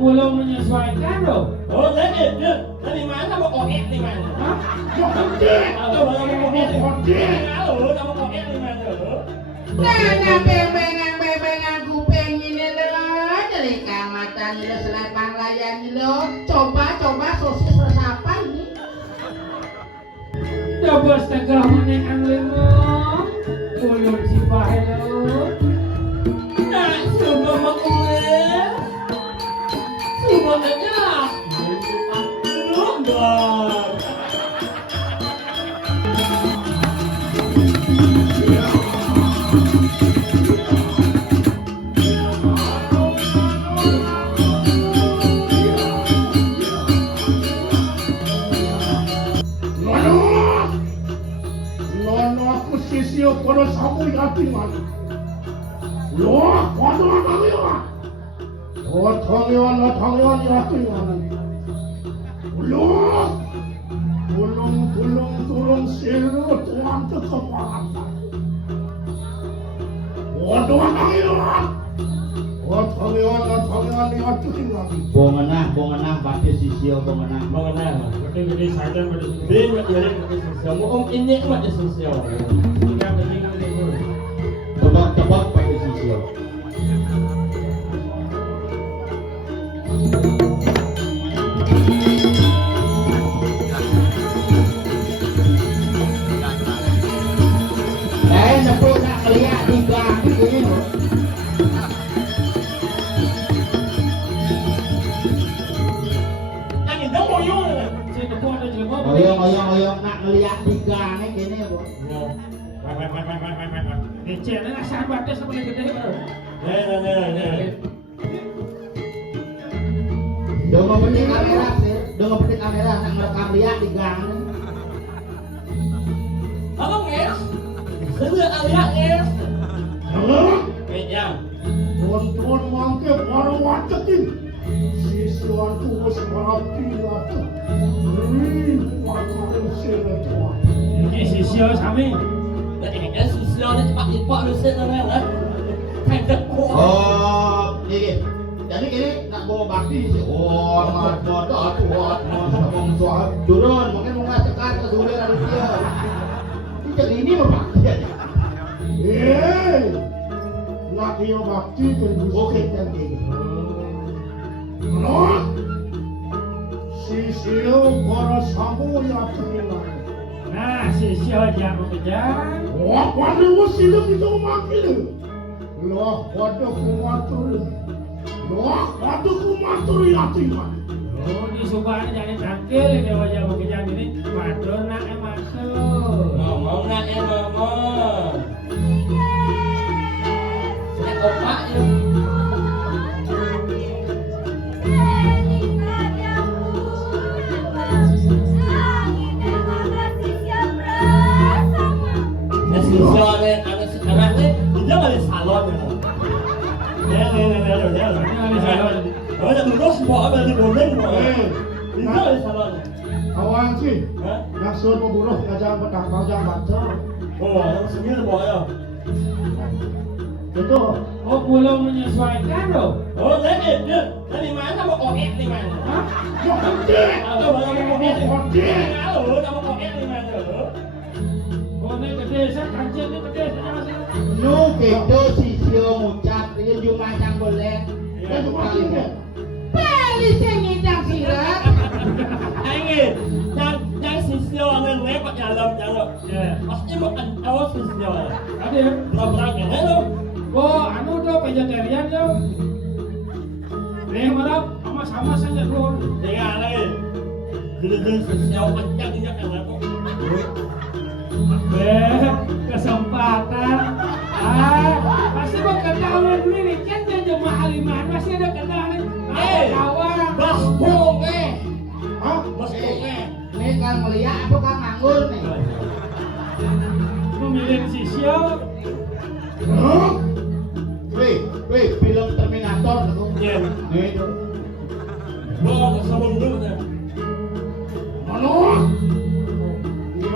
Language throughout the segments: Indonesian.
belum menyesuaikan loh. Oh, dari mana mau koek di mana? Hah? Atau mau koek di mana? Lo kamu koek di mana? Nana bebengan kuping ini loh, dari kamatan lo selepang layan lo, coba sosis resapa ini. Coba setengah menit ang limo. Ulun si Bahelo. Nah, coba makulit. Coba aja. Lombar. Sisio kono samu yati man. Lo kono nangyo. O thongyo yati man. Lo tulung siru tuan tu kapan. O doang nangyo. O thongyo yati man. Bongenah pasti sisio bongenah. Gede saja pada Bin jadi sosial. Mau ini mah sosial. tiga penting ang limo. Tebak pakai sisio. Nepuk nak kelihat di gang ini. Yang itu mau yung. Saya tepuk ada jelema. Oyong nak ngeliat di gang gini bro. Ngecek na saan batas sa mga gede. Nih. Dongo penting kamera nak merekam lihat di gang. Abang nges. Sebelah aliak nges. Yang. Tuan mangke baru watetin. Sisio tu bos merapi latu. Pakarin sila tuan. Ini sisyo sami. Yang sosial ni cepat lu set lah. Kayak kok. Oh, ini. Jadi ini nak bawa bakti sih. Oh, motor tuat, ngomong soal turun, mungkin mau ngacekan ke sore dari dia. Ini jadi ini mau bakti aja. Nak iyo bakti Oke, nanti. Menolak. Sisio para samu yati man. Nah, sisyo jangan kejar. Wah, pada usia itu makin. Loh, pada kumatur. Yati man. Oh, di Subang jangan cangkil dia wajah mau kejar ini. Madonna masuk. Ngomong nak ngomong. Saya opak ya. Sosial ni anak ni dia balik salon ni. Oh, dah lulus buat apa di Golden buat. Dia balik salon. Awang sih, nak suruh membunuh ngajak petang jam baca. Oh, sendiri buat ya. Itu, Oh, belum menyesuaikan loh. Oh, dari mana mau koek di mana? Hah? Atau mau koek di mana? Lo kamu koek di mana? Oh, ini gede saya kancing ini gede saya masih. Nu gitu sisio ngucap dia cuma yang boleh. Dan kali ini. Beli sengidang sirat. Angin, yang sisio angin lepak dalam jalan. Ya. Pasti bukan awal sisio. Ada. Berapa hello? Oh, anu tuh vegetarian tuh. Nih malam sama saja tuh. Dengar lagi. Jadi sisio kencang dia kan aku. Kesempatan. Pasti mau ketahuan dulu nih kan dia jemaah haliman masih ada kenal nih. Kawan. Bas bonge. hah? Bas bonge. Ini kan melihat apa kan nganggur nih. Memilih sisyo. Hah? Wih, film Terminator itu. Iya. Nih itu. Bawa sabun dulu dah. Menolak.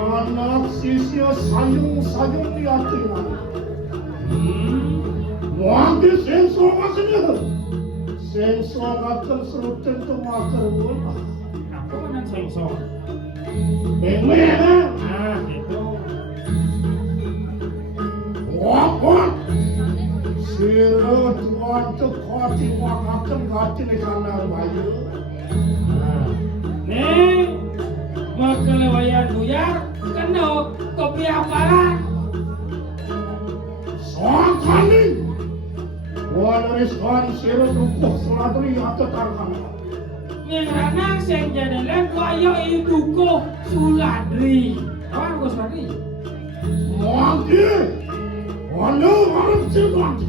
Anak sisio sayung yati man. Wangi sensor masih. Sing sokaken seruten tumaker pun. Aku menang sengsong. Bengme Nah, gitu. Wah, sira tuan tekati wakaken gatine kana bayu. Nah, nih, mau kelewayan buyar, kena kopi aparan. Soakani. Wanariskan sira tukuh seladri atau tarkan. Yang ranang sing jadelan kaya iduko Suladri. Kawan gue Suladri. Mangki. Wano harus sirwanti.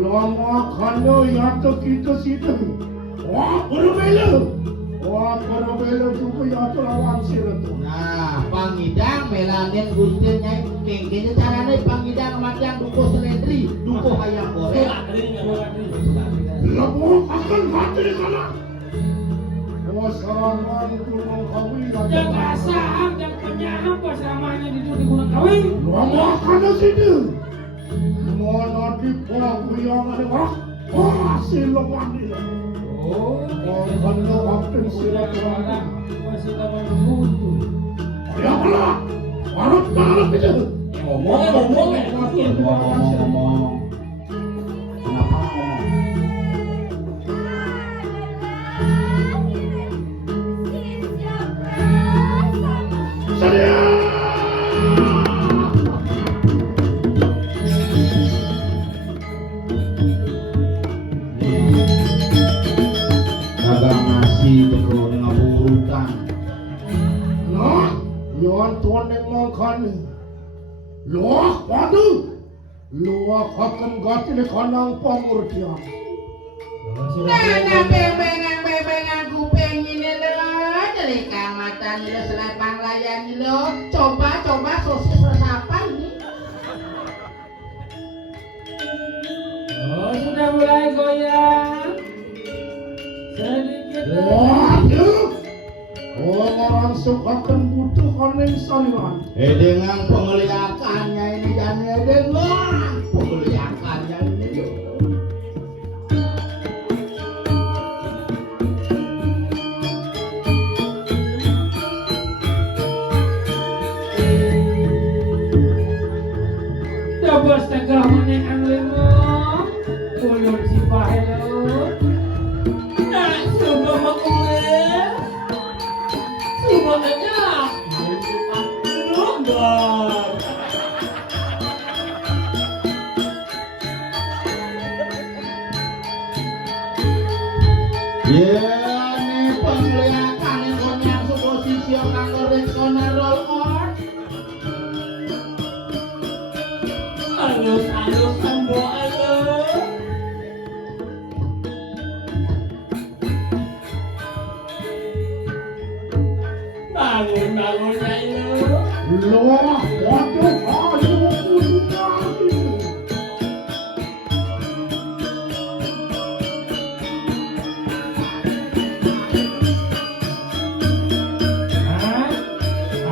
Lama kano yato kita situ. Wah, berbela. Wah, berbela juga yato lawan siratu. Nah, pangidang melanin gustirnya kengkenya caranya pangidang matiang duko seledri, duko hayang goreng. Lama akan mati di sana. Wassalaman gunung kawi. Yang asam, yang penyaham pasamanya di Gunung Kawi. Lama kano situ. Mana di pagu yang ada wah. Wah, silawan dia. Oh, Kano kapten orang siratu. masih dalam menunggu. Ya Allah, harus kalah itu. Ngomong ya. Ngomong. Kenapa ngomong? Sedia. Dagang nasi teko ngaburutan. Nah, yon tuan yang makan. Luah padu. Luah akan ganti di kandang pamurtian. Nana bebengan kuping ini loh, dari kamatan lo selepang layan lo, coba sosis resapan nih. Oh, sudah mulai goyang. Sedikit lagi. Waduh. Orang sukakan butuh koning saliwan. Dengan pengeliakannya ini jangan dengan pengeliakannya ini. Dabas tegah meneh ang limo. Ulun si Pahelo. Nah, coba makulit. Coba aja. Nonton. Ya, ini pengeliakan yang konyang suposisi orang koreksona roll on. Alus ambo alus. Bangun ya itu. Luah waduh ayu kudukan. Hah?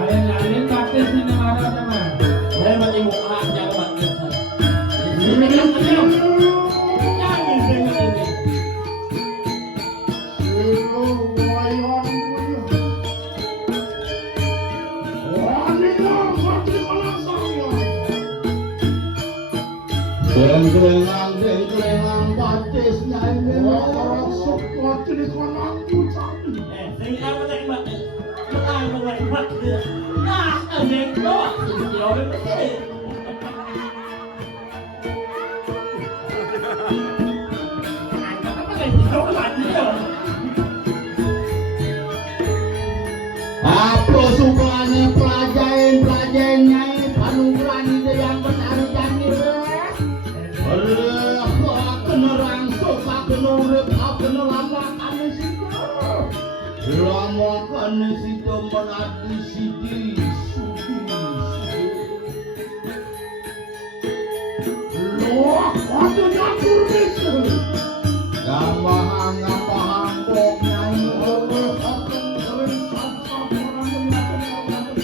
Alin-alin baktis ni nangara naman. Saya masih mau aja Pak. Ini kan kecil. Jangan dengan ini. Dengklengang batisnya ini. Saya apa tadi Pak? Menang Pak. Nah, anjing doang. Jauh betul. Apa sukanya pelajain nyai panugrani yang bertarikan ini. Kena rangsuk, kena urip, kena lamakan situ. Lamakan situ menadi sidi sudi. Loh, ada nyatur bisa. Gambahan bok nyai. Allah akan sering sab-sab orang melihatkan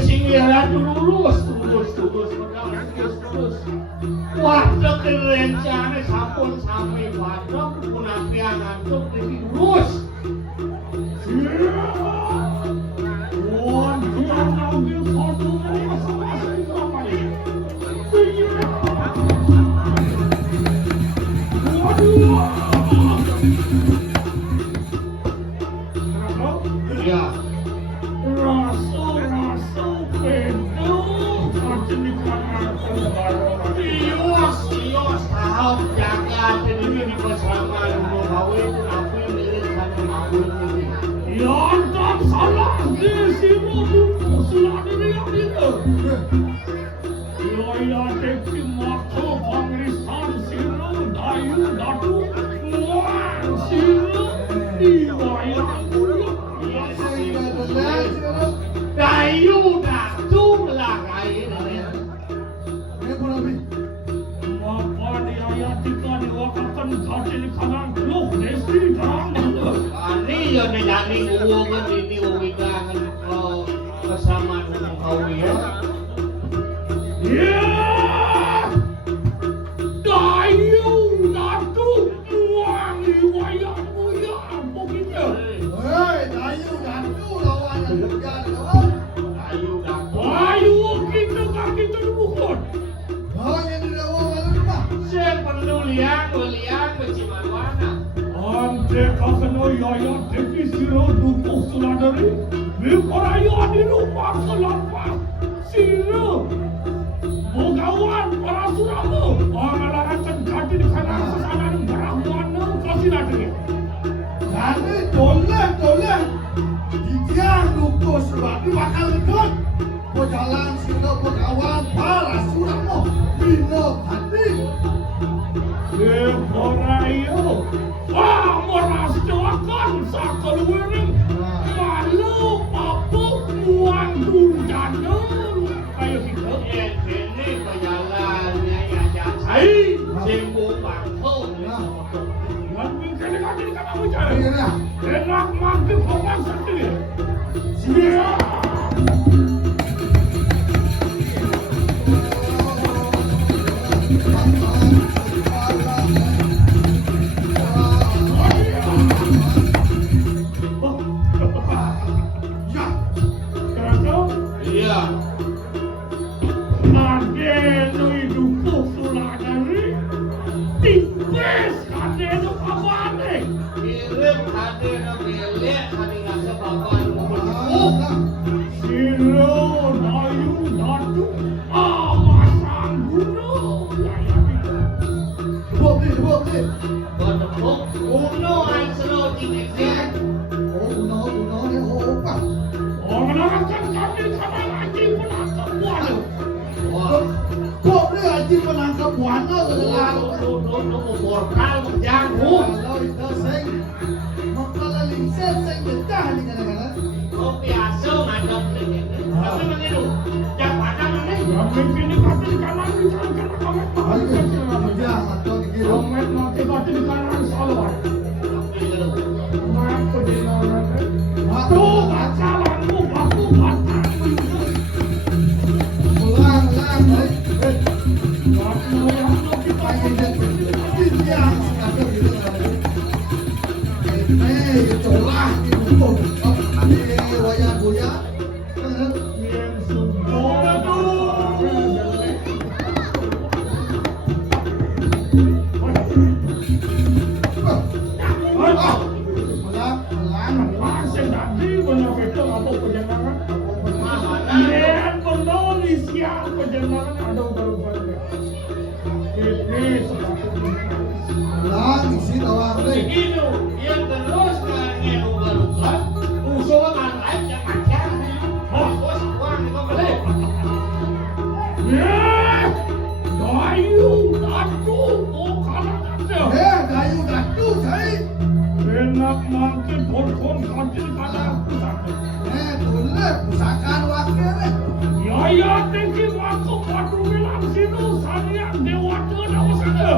Singgih ratu lurus, terus. Wah, boten rencana sampun sampai batok punapia ngantuk iki lurus. Wah, kita ngambil foto masing-masing apa ini? Waduh. Iya. Rasa pedo macam ni kan Sios tahap jaga jadi di pasangan mau kawin pun aku yang milik sama kawin ini. yang tak salah di sini sudah dilihat itu. Ia teki mata pangrisan sini dayu datu muan sini diwayang pulang. Dayu datu lagai ini. Maka dia tika diwakilkan katil kanan loh desi terang mana. Ani ya nejani uang ini uwikangan kesamaan dengan kawin. Ya, dayu datu muan diwayang pulang begitu. Dayu datu. Ayo kita kaki terbuka. Saya perlu liang berciman warna. Ante kakeno yaya teki siro dukuh suladari. Bikoraya di rumah selapas siro. Bogawan para suramu. Angalakan kaki di kanan sesanan berahuan kasih nadri. Jadi toleh. Dia lupa surat ni bakal ikut. Kau jalan sini kau kawan para suratmu. Minum hati. Bikoraya. Moras doakan sakal wering. Malu apa muang dunjanul. Ayo kita. Ini perjalanannya ya jahai. Sembuh bangkau. Yang mungkin kaki di kanan bicara. Iya. Enak makin korban sendiri. Siap. Ya. Kakak, Iya. adeno hidupku suladari. Tipis adeno kawane. Kirim hati ngelek hati rasa bapak Oh. Siro dayu datu amasang gunung. Bukti. Berdebuk uno ang selo tingeknya. Oh, ni apa? Orang akan kami kanan lagi penangkap buana. Wah, Bukti haji penangkap buana lalu lu borkal menjanggu. Kalau itu sing mengkalaling sing betah di kadang-kadang. Oh biasa ngadep ini. Tapi mengiru, jabatan ini. Kami kini kaki di kanan di kanan kami. Ya, atau dikirim. Kami nanti kaki di kanan salwan. Mak kedengaran. Tuh bacalanmu baku batang. Ulang. Waktu yang kita yang masih tadi benar betul apa perjalanan. Dan penulis yang perjalanan ada baru-baru. Ini sepatutnya. Begitu, yang terus ngeluh-ngeluh, usul ngatain yang macam. Bos, uang itu boleh. Ya, dayu datu, oh kanan ada. Enak makin borkon katil kanan pusat. Yaya tinggi waktu padu bilang sinu sanian dewa dawa sana.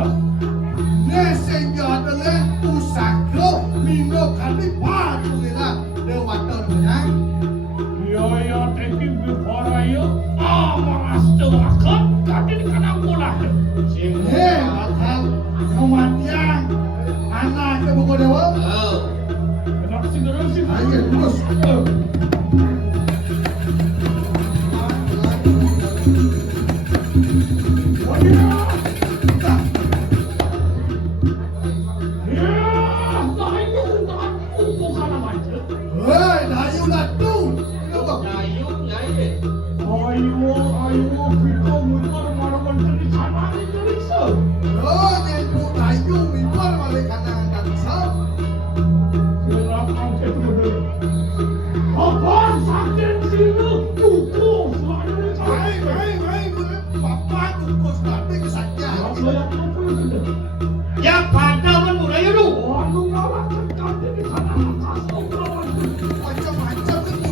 Yaya tinggi bicara ya, maras terlakan katil kanan pulang. Sing Ya pada kan budaya lu. Waduh, lawan kaki di sana kasih lawan. Macam-macam itu.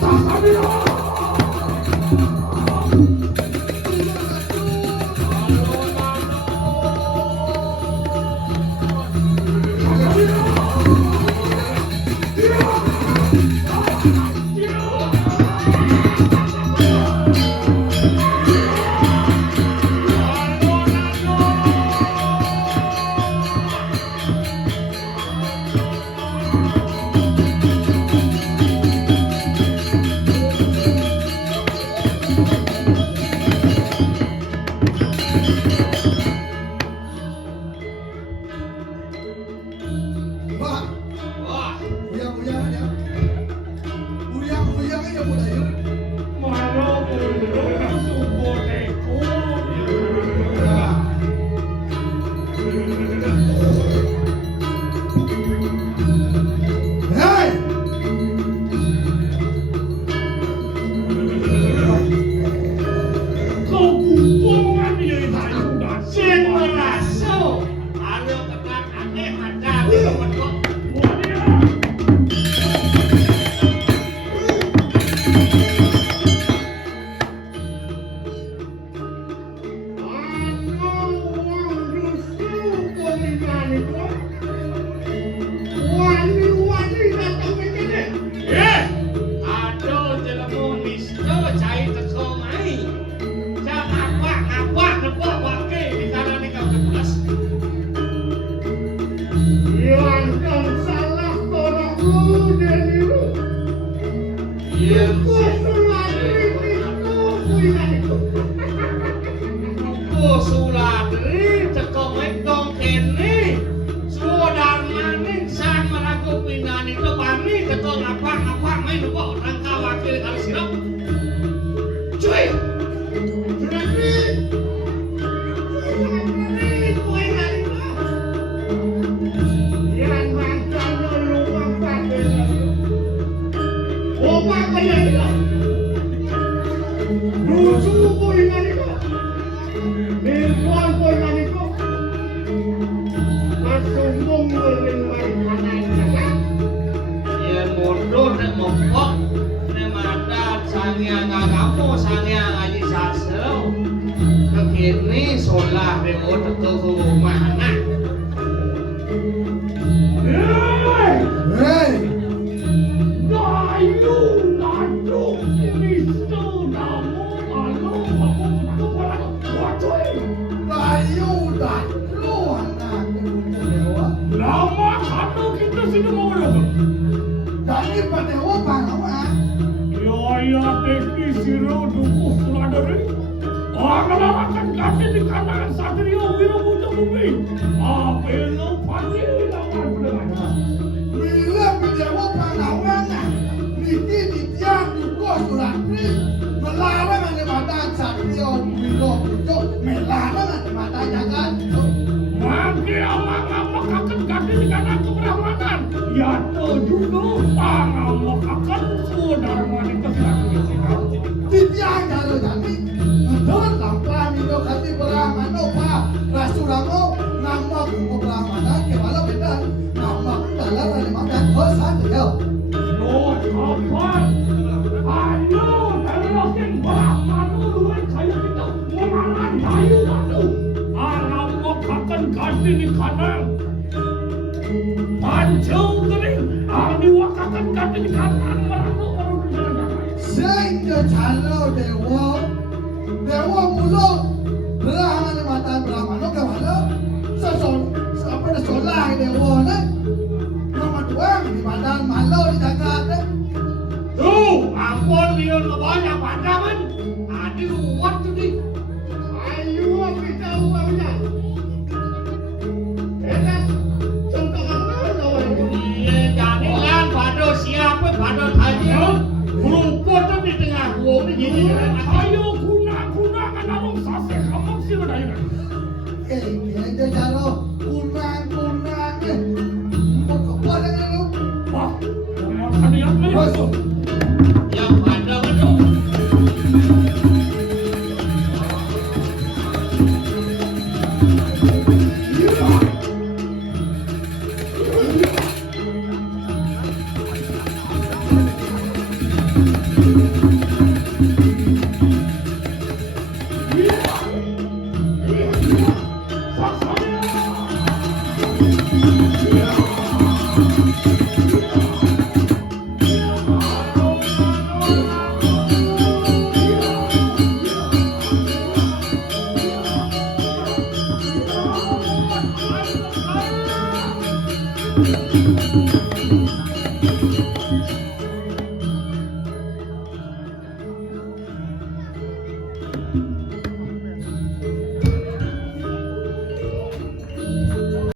Ini solah de otak ke mana? Hei, dayu nado misto namo alo aku wacoy. Dayu nado anak dewa. Lama satu kita sudah mau dong. Dari pada opang apa? Ya teknis siro duku suladari. Orang-orang kasih di kanan Satrio Wirabudha Bumi. Apa yang pasti lawan berada? Bila menjawab panglawannya, niti ditiang duko suratri melarang ada mata Satrio Wirabudha, melarang ada mata jagat. Mangke amang-amang akan kasih di kanan keberamanan. Ya juga amang akan saudara wanita Satrio. Ditiang kalau jadi. Don tampan itu kasih beraman opa rasulamo nama buku beramanan kepala beda nama dalam dari makan kosan dia. Oh tampan, ayo teruskan beraman dulu kayu kita menangan kayu itu. Alam mau akan kasih di kanan. Panjang kering, ani wakakan kasih di kanan meranu baru jalan. Sehingga kalau dewa Dewa mulo beraman mata beraman lo kemana? Seson sampai sekolah dewa ne. Nomor dua di badan malu di Jakarta. Tuh, ampun dia banyak pandangan. Aduh, what tuh di? Ayo kita uangnya. Enak. Contoh apa lawan? Iya, jadilah pada siapa pada tanya. Rumput tuh di tengah gua ini jadi ayo gunakan alung sase kamu sih udah ini. Itu cara kunang mau kepala lu. Wah, ada yang lain. yang pada betul. You Thank you.